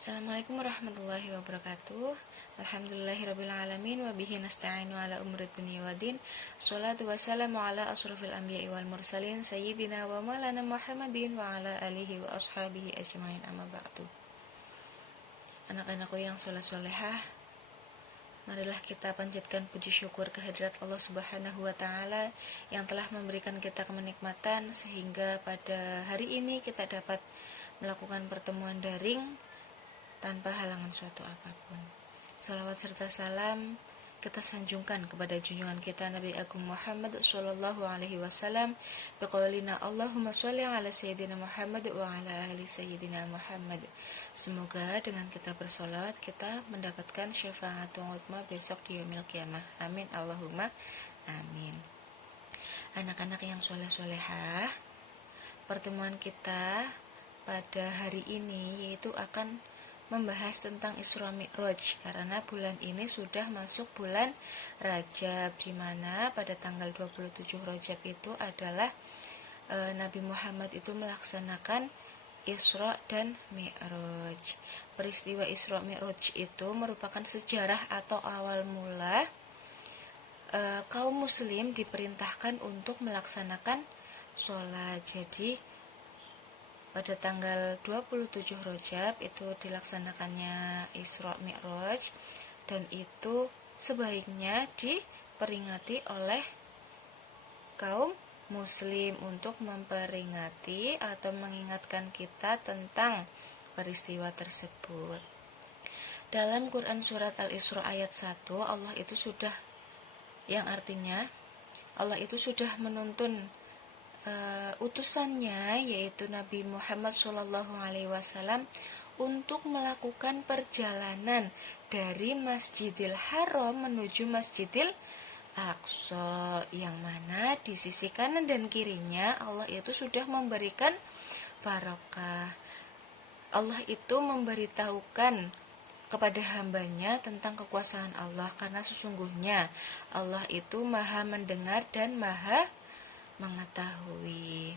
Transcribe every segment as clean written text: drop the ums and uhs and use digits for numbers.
Assalamualaikum warahmatullahi wabarakatuh. Alhamdulillahirrabbilalamin. Wabihi nasta'inu ala umri dunia wa din. Salatu wassalamu ala asrafil anbiya'i wal mursalin Sayyidina wa maulana Muhammadin wa ala alihi wa ashabihi ajmain, amma ba'du. Anak-anakku yang soleh-solehah, marilah kita panjatkan puji syukur kehadirat Allah Subhanahu wa Ta'ala yang telah memberikan kita kenikmatan sehingga pada hari ini kita dapat melakukan pertemuan daring tanpa halangan suatu apapun. Salawat serta salam kita sanjungkan kepada junjungan kita Nabi Agung Muhammad sallallahu alaihi wasallam biqaulina Allahumma sholli ala sayyidina Muhammad wa ala ali sayyidina Muhammad. Semoga dengan kita bersolawat kita mendapatkan syafaatul uzma besok di yaumil qiyamah. Amin Allahumma amin. Anak-anak yang soleh-solehah, pertemuan kita pada hari ini yaitu akan membahas tentang Isra Mi'raj, karena bulan ini sudah masuk bulan Rajab, di mana pada tanggal 27 Rajab itu adalah Nabi Muhammad itu melaksanakan Isra dan Mi'raj. Peristiwa Isra Mi'raj itu merupakan sejarah atau awal mula kaum muslim diperintahkan untuk melaksanakan sholat. Jadi pada tanggal 27 Rajab itu dilaksanakannya Isra Mi'raj, dan itu sebaiknya diperingati oleh kaum muslim untuk memperingati atau mengingatkan kita tentang peristiwa tersebut. Dalam Quran surat Al-Isra ayat 1, Allah itu sudah, yang artinya Allah itu sudah menuntun utusannya yaitu Nabi Muhammad SAW untuk melakukan perjalanan dari Masjidil Haram menuju Masjidil Aqsa, yang mana di sisi kanan dan kirinya Allah itu sudah memberikan barokah. Allah itu memberitahukan kepada hambanya tentang kekuasaan Allah, karena sesungguhnya Allah itu maha mendengar dan maha mengetahui.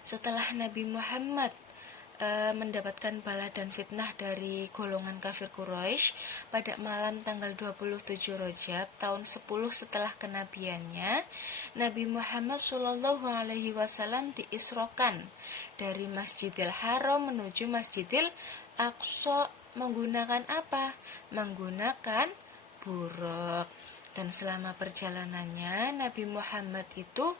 Setelah Nabi Muhammad mendapatkan bala dan fitnah dari golongan kafir Quraisy pada malam tanggal 27 Rajab tahun 10 setelah kenabiannya, Nabi Muhammad Shallallahu alaihi wasallam diisrokan dari Masjidil Haram menuju Masjidil Aqsa menggunakan apa? Menggunakan buraq. Dan selama perjalanannya Nabi Muhammad itu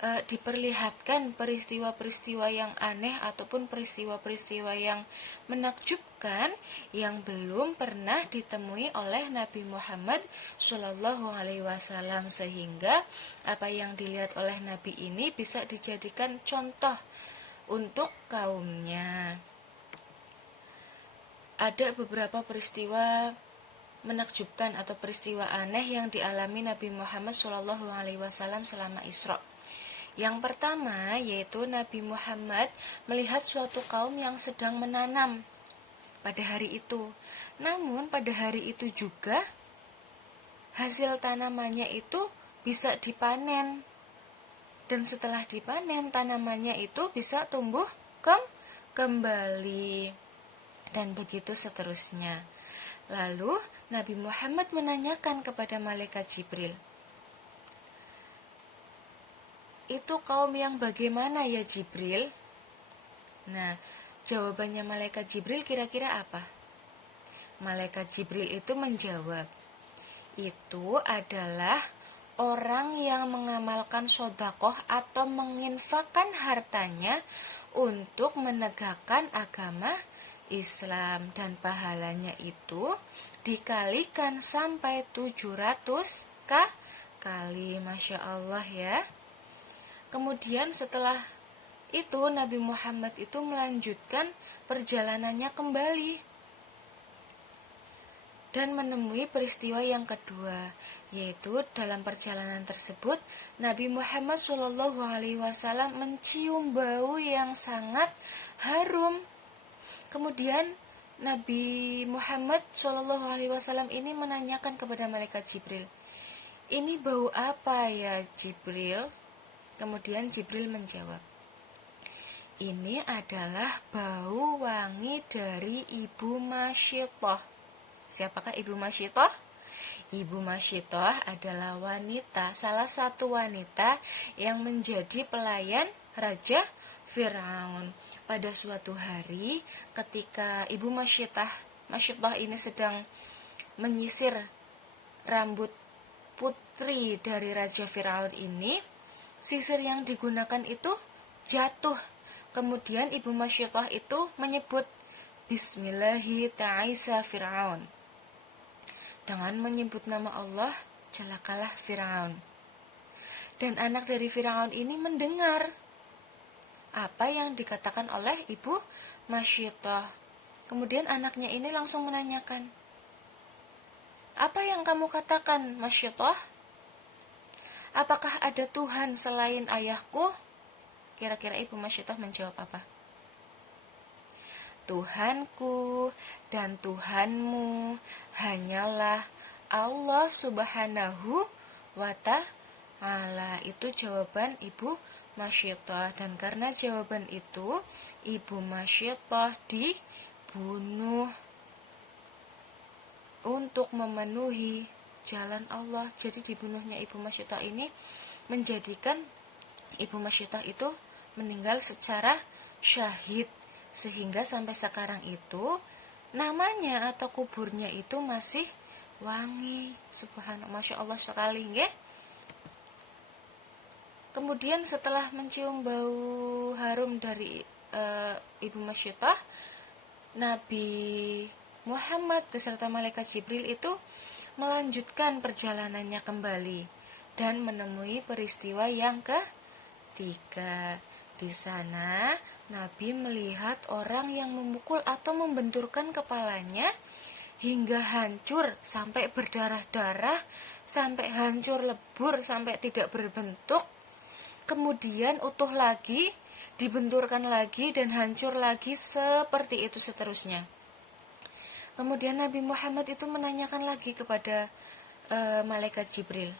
diperlihatkan peristiwa-peristiwa yang aneh ataupun peristiwa-peristiwa yang menakjubkan yang belum pernah ditemui oleh Nabi Muhammad Shallallahu alaihi wasallam, sehingga apa yang dilihat oleh Nabi ini bisa dijadikan contoh untuk kaumnya. Ada beberapa peristiwa menakjubkan atau peristiwa aneh yang dialami Nabi Muhammad SAW selama Isra. Yang pertama yaitu Nabi Muhammad melihat suatu kaum yang sedang menanam pada hari itu. Namun pada hari itu juga hasil tanamannya itu bisa dipanen, dan setelah dipanen tanamannya itu bisa tumbuh kembali, dan begitu seterusnya. Lalu Nabi Muhammad menanyakan kepada malaikat Jibril, itu kaum yang bagaimana ya Jibril? Nah, jawabannya malaikat Jibril kira-kira apa? Malaikat Jibril itu menjawab, itu adalah orang yang mengamalkan sedekah atau menginfakkan hartanya untuk menegakkan agama Islam, dan pahalanya itu dikalikan sampai 700 kali. Masya Allah ya. Kemudian setelah itu Nabi Muhammad itu melanjutkan perjalanannya kembali dan menemui peristiwa yang kedua, yaitu dalam perjalanan tersebut Nabi Muhammad SAW mencium bau yang sangat harum. Kemudian Nabi Muhammad SAW ini menanyakan kepada malaikat Jibril, ini bau apa ya Jibril? Kemudian Jibril menjawab, ini adalah bau wangi ini dari Ibu Masyithah. Siapakah Ibu Masyithah? Ibu Masyithah adalah wanita, salah satu wanita yang menjadi pelayan Raja Firaun. Pada suatu hari ketika Ibu Masyithah ini sedang menyisir rambut putri dari Raja Firaun ini, sisir yang digunakan itu jatuh. Kemudian Ibu Masyithah itu menyebut Bismillahi ta'isa Firaun. Dengan menyebut nama Allah, celakalah Firaun. Dan anak dari Firaun ini mendengar apa yang dikatakan oleh Ibu Masyithah. Kemudian anaknya ini langsung menanyakan, apa yang kamu katakan, Masyithah? Apakah ada Tuhan selain ayahku? Kira-kira Ibu Masyithah menjawab apa? Tuhanku dan Tuhanmu hanyalah Allah Subhanahu wa Ta'ala. Itu jawaban Ibu Masyithah. Dan karena jawaban itu, Ibu Masyithah dibunuh untuk memenuhi jalan Allah. Jadi dibunuhnya Ibu Masyithah ini menjadikan Ibu Masyithah itu meninggal secara syahid. Sehingga sampai sekarang itu namanya atau kuburnya itu masih wangi. Subhanallah, Masya Allah sekali, nggih. Kemudian setelah mencium bau harum dari Ibu Masyithah, Nabi Muhammad beserta malaikat Jibril itu melanjutkan perjalanannya kembali dan menemui peristiwa yang ketiga. Di sana Nabi melihat orang yang memukul atau membenturkan kepalanya hingga hancur sampai berdarah-darah, sampai hancur lebur, sampai tidak berbentuk. Kemudian utuh lagi, dibenturkan lagi dan hancur lagi, seperti itu seterusnya. Kemudian Nabi Muhammad itu menanyakan lagi kepada malaikat Jibril,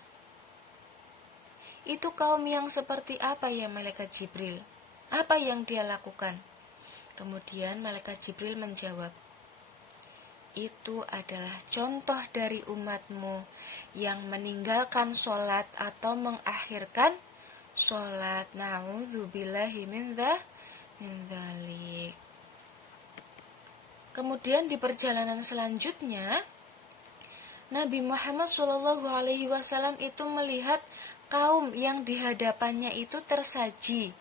itu kaum yang seperti apa ya malaikat Jibril? Apa yang dia lakukan? Kemudian malaikat Jibril menjawab, itu adalah contoh dari umatmu yang meninggalkan sholat atau mengakhirkan sholat. Na'udzubillahi min dzalik. Kemudian di perjalanan selanjutnya, Nabi Muhammad SAW itu melihat kaum yang di hadapannya itu tersaji.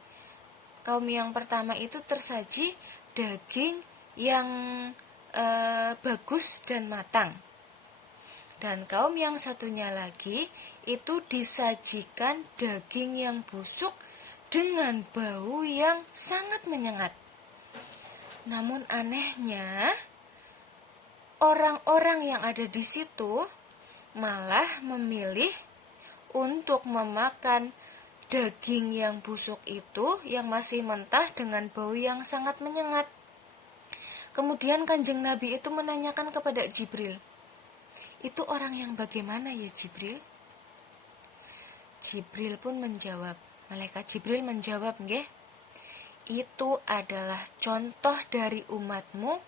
Kaum yang pertama itu tersaji daging yang bagus dan matang. Dan kaum yang satunya lagi itu disajikan daging yang busuk dengan bau yang sangat menyengat. Namun anehnya, orang-orang yang ada di situ malah memilih untuk memakan daging yang busuk itu, yang masih mentah dengan bau yang sangat menyengat. Kemudian Kanjeng Nabi itu menanyakan kepada Jibril, itu orang yang bagaimana ya Jibril? Jibril pun menjawab, malaikat Jibril menjawab, nggih, itu adalah contoh dari umatmu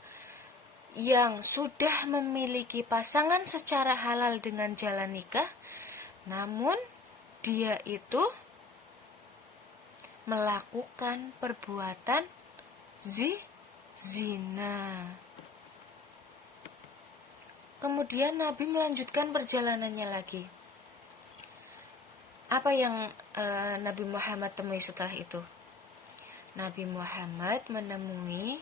yang sudah memiliki pasangan secara halal dengan jalan nikah, namun dia itu melakukan perbuatan zina. Kemudian Nabi melanjutkan perjalanannya lagi. Apa yang Nabi Muhammad temui setelah itu? Nabi Muhammad menemui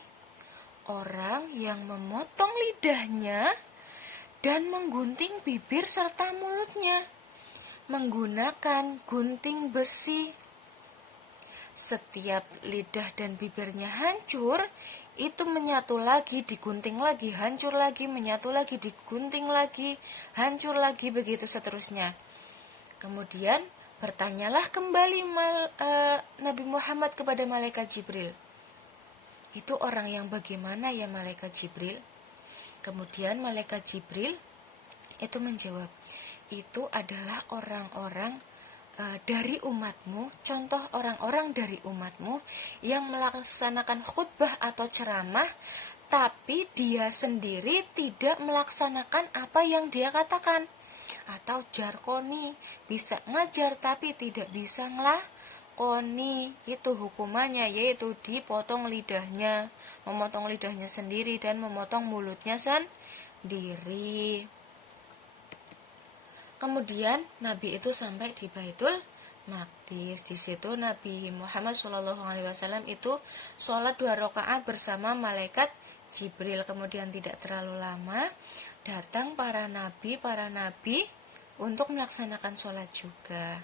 orang yang memotong lidahnya dan menggunting bibir serta mulutnya menggunakan gunting besi. Setiap lidah dan bibirnya hancur, itu menyatu lagi, digunting lagi, hancur lagi, menyatu lagi, digunting lagi, hancur lagi, begitu seterusnya. Kemudian bertanyalah kembali Nabi Muhammad kepada malaikat Jibril, itu orang yang bagaimana ya malaikat Jibril? Kemudian malaikat Jibril itu menjawab, itu adalah orang-orang dari umatmu, contoh orang-orang dari umatmu yang melaksanakan khutbah atau ceramah tapi dia sendiri tidak melaksanakan apa yang dia katakan. Atau jarkoni, bisa ngajar tapi tidak bisa ngelakoni. Itu hukumannya, yaitu dipotong lidahnya, memotong lidahnya sendiri dan memotong mulutnya sendiri. Kemudian Nabi itu sampai di Baitul Maqdis. Di situ Nabi Muhammad SAW itu sholat 2 rakaat bersama malaikat Jibril. Kemudian tidak terlalu lama datang para nabi untuk melaksanakan sholat juga.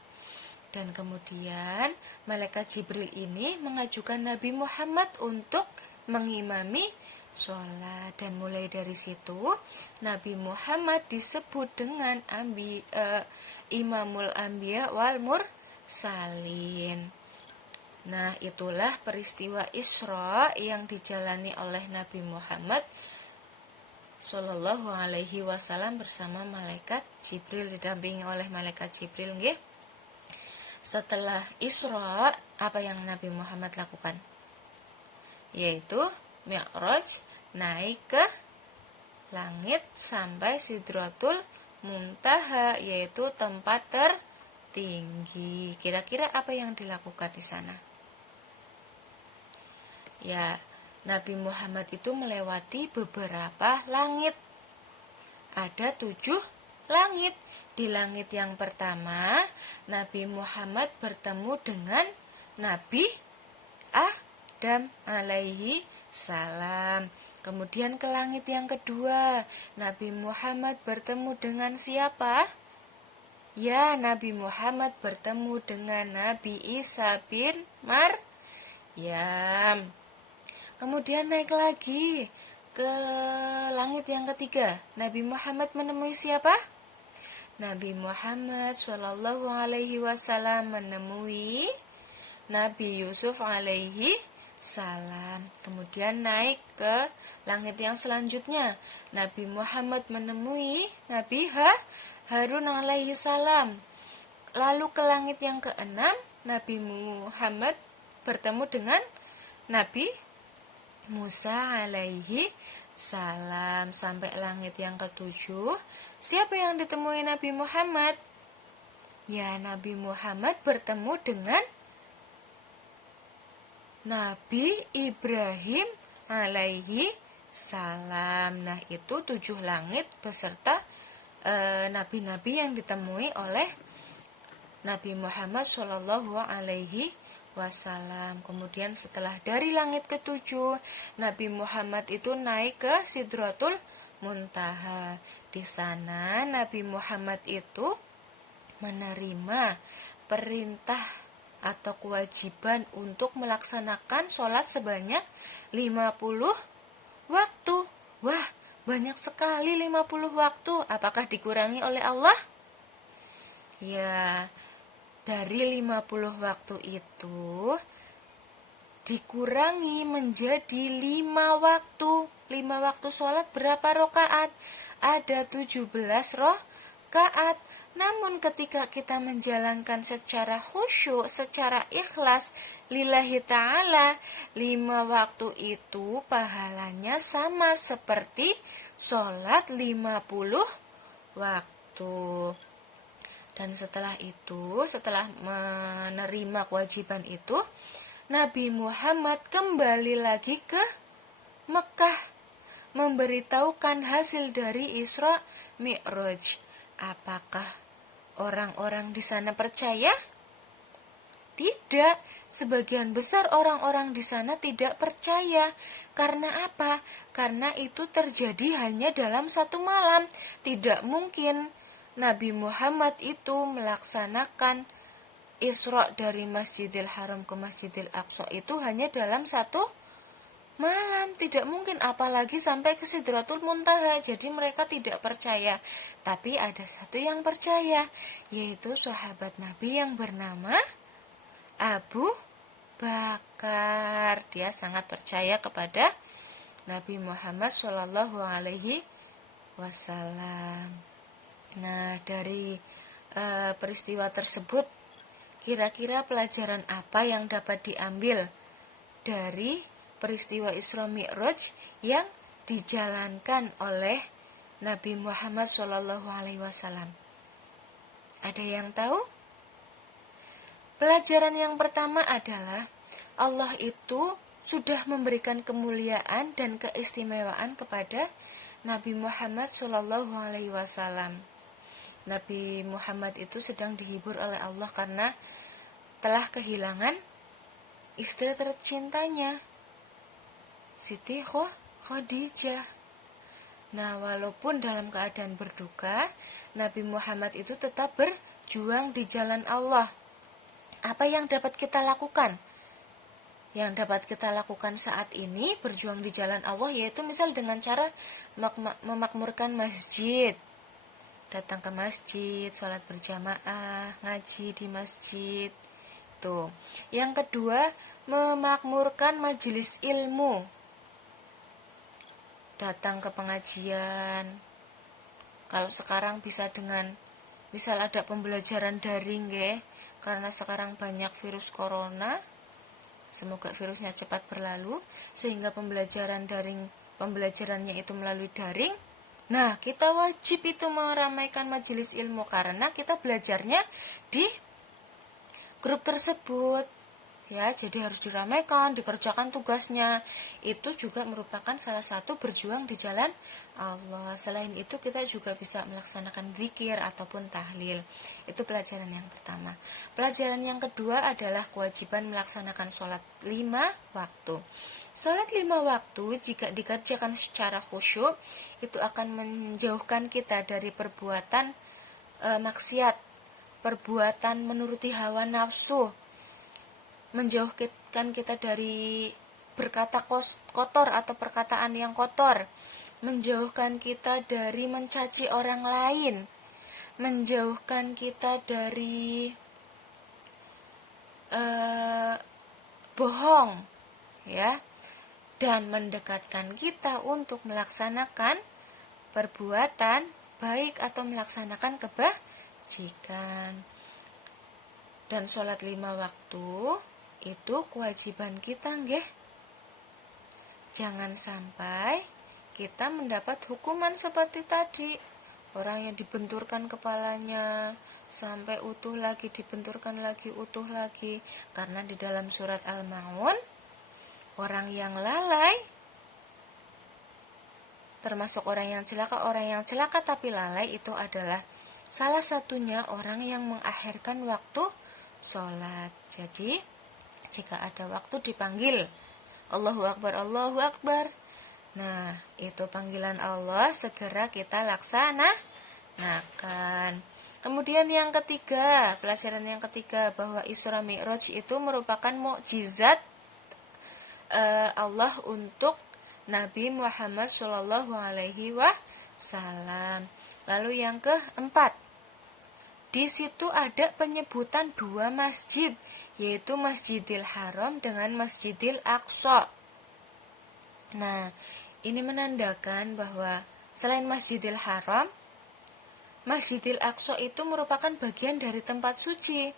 Dan kemudian malaikat Jibril ini mengajukan Nabi Muhammad untuk mengimami sholat. Dan mulai dari situ Nabi Muhammad disebut dengan Imamul Anbiya wal Mursalin. Nah, itulah peristiwa Isra yang dijalani oleh Nabi Muhammad Sallallahu alaihi wasallam bersama malaikat Jibril, didampingi oleh malaikat Jibril nggih. Setelah Isra, apa yang Nabi Muhammad lakukan? Yaitu Mi'raj, naik ke langit sampai Sidratul Muntaha, yaitu tempat tertinggi. Kira-kira apa yang dilakukan di sana? Ya, Nabi Muhammad itu melewati beberapa langit. Ada 7 langit. Di langit yang pertama, Nabi Muhammad bertemu dengan Nabi Adam alaihi salam. Kemudian ke langit yang kedua, Nabi Muhammad bertemu dengan siapa? Ya, Nabi Muhammad bertemu dengan Nabi Isa bin Maryam. Kemudian naik lagi ke langit yang ketiga, Nabi Muhammad menemui siapa? Nabi Muhammad Shallallahu alaihi wasallam menemui Nabi Yusuf alaihi salam. Kemudian naik ke langit yang selanjutnya, Nabi Muhammad menemui Nabi Harun alaihi salam. Lalu ke langit yang keenam, Nabi Muhammad bertemu dengan Nabi Musa alaihi salam. Sampai langit yang ketujuh, siapa yang ditemui Nabi Muhammad? Ya, Nabi Muhammad bertemu dengan Nabi Ibrahim alaihi salam. Nah, itu 7 langit beserta nabi-nabi yang ditemui oleh Nabi Muhammad Shallallahu alaihi wasallam. Kemudian setelah dari langit ke-7, Nabi Muhammad itu naik ke Sidratul Muntaha. Di sana Nabi Muhammad itu menerima perintah atau kewajiban untuk melaksanakan sholat sebanyak 50 waktu. Wah, banyak sekali 50 waktu. Apakah dikurangi oleh Allah? Ya, dari 50 waktu itu dikurangi menjadi 5 waktu. 5 waktu sholat berapa rakaat? Ada 17 rakaat. Namun ketika kita menjalankan secara khusyuk, secara ikhlas lillahi ta'ala, 5 waktu itu pahalanya sama seperti sholat 50 waktu. Dan setelah itu, setelah menerima kewajiban itu, Nabi Muhammad kembali lagi ke Mekah, memberitahukan hasil dari Isra Mi'raj. Apakah orang-orang di sana percaya? Tidak, sebagian besar orang-orang di sana tidak percaya. Karena apa? Karena itu terjadi hanya dalam 1 malam. Tidak mungkin Nabi Muhammad itu melaksanakan Isra dari Masjidil Haram ke Masjidil Aqsa itu hanya dalam 1 malam. Tidak mungkin, apalagi sampai ke Sidratul Muntaha. Jadi mereka tidak percaya. Tapi ada satu yang percaya, yaitu sahabat Nabi yang bernama Abu Bakar. Dia sangat percaya kepada Nabi Muhammad Shallallahu alaihi wasallam. Nah, dari peristiwa tersebut, kira-kira pelajaran apa yang dapat diambil dari peristiwa Isra Mi'raj yang dijalankan oleh Nabi Muhammad SAW. Ada yang tahu? Pelajaran yang pertama adalah Allah itu sudah memberikan kemuliaan dan keistimewaan kepada Nabi Muhammad SAW. Nabi Muhammad itu sedang dihibur oleh Allah karena telah kehilangan istri tercintanya, Siti Khadijah. Nah, walaupun dalam keadaan berduka, Nabi Muhammad itu tetap berjuang di jalan Allah. Apa yang dapat kita lakukan? Yang dapat kita lakukan saat ini berjuang di jalan Allah, yaitu misal dengan cara memakmurkan masjid, datang ke masjid, sholat berjamaah, ngaji di masjid. Tuh. Yang kedua, memakmurkan majelis ilmu, datang ke pengajian. Kalau sekarang bisa dengan misal ada pembelajaran daring ya, karena sekarang banyak virus corona. Semoga virusnya cepat berlalu sehingga pembelajarannya itu melalui daring. Nah, kita wajib itu meramaikan majelis ilmu karena kita belajarnya di grup tersebut. Ya, jadi harus diramaikan, dikerjakan tugasnya. Itu juga merupakan salah satu berjuang di jalan Allah. Selain itu kita juga bisa melaksanakan zikir ataupun tahlil. Itu pelajaran yang pertama. Pelajaran yang kedua adalah kewajiban melaksanakan sholat 5 waktu. Sholat 5 waktu jika dikerjakan secara khusyuk itu akan menjauhkan kita dari perbuatan maksiat, perbuatan menuruti hawa nafsu, menjauhkan kita dari berkata kotor atau perkataan yang kotor, menjauhkan kita dari mencaci orang lain, menjauhkan kita dari bohong, ya, dan mendekatkan kita untuk melaksanakan perbuatan baik atau melaksanakan kebajikan. Dan sholat 5 waktu itu kewajiban kita, nggih. Jangan sampai kita mendapat hukuman seperti tadi. Orang yang dibenturkan kepalanya sampai utuh lagi, dibenturkan lagi, utuh lagi. Karena di dalam surat Al-Maun, orang yang lalai, termasuk orang yang celaka tapi lalai itu adalah salah satunya orang yang mengakhirkan waktu sholat. Jadi jika ada waktu dipanggil Allahu Akbar, Allahu Akbar. Nah, itu panggilan Allah, segera kita laksanakan. Kemudian yang ketiga, pelajaran yang ketiga, bahwa Isra Mi'raj itu merupakan mukjizat Allah untuk Nabi Muhammad SAW. Lalu yang keempat, di situ ada penyebutan 2 masjid, yaitu Masjidil Haram dengan Masjidil Aqsa. Nah, ini menandakan bahwa selain Masjidil Haram, Masjidil Aqsa itu merupakan bagian dari tempat suci.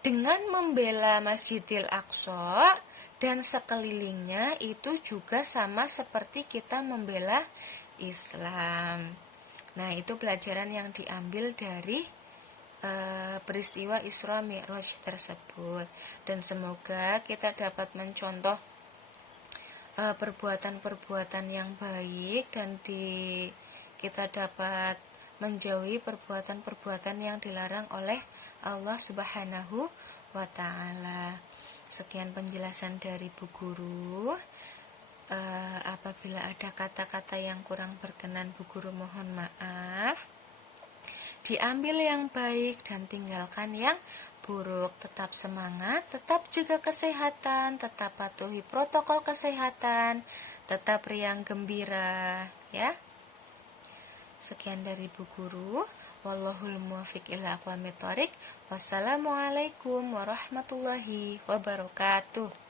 Dengan membela Masjidil Aqsa dan sekelilingnya itu juga sama seperti kita membela Islam. Nah, itu pelajaran yang diambil dari peristiwa Isra Mi'raj tersebut. Dan semoga kita dapat mencontoh perbuatan-perbuatan yang baik dan kita dapat menjauhi perbuatan-perbuatan yang dilarang oleh Allah Subhanahu wa ta'ala. Sekian penjelasan dari Bu Guru. Apabila ada kata-kata yang kurang berkenan, Bu Guru mohon maaf. Diambil yang baik dan tinggalkan yang buruk. Tetap semangat, tetap jaga kesehatan, tetap patuhi protokol kesehatan, tetap riang gembira, ya. Sekian dari Bu Guru. Wallahul muwaffiq ila aqwamit thoriq. Wassalamualaikum warahmatullahi wabarakatuh.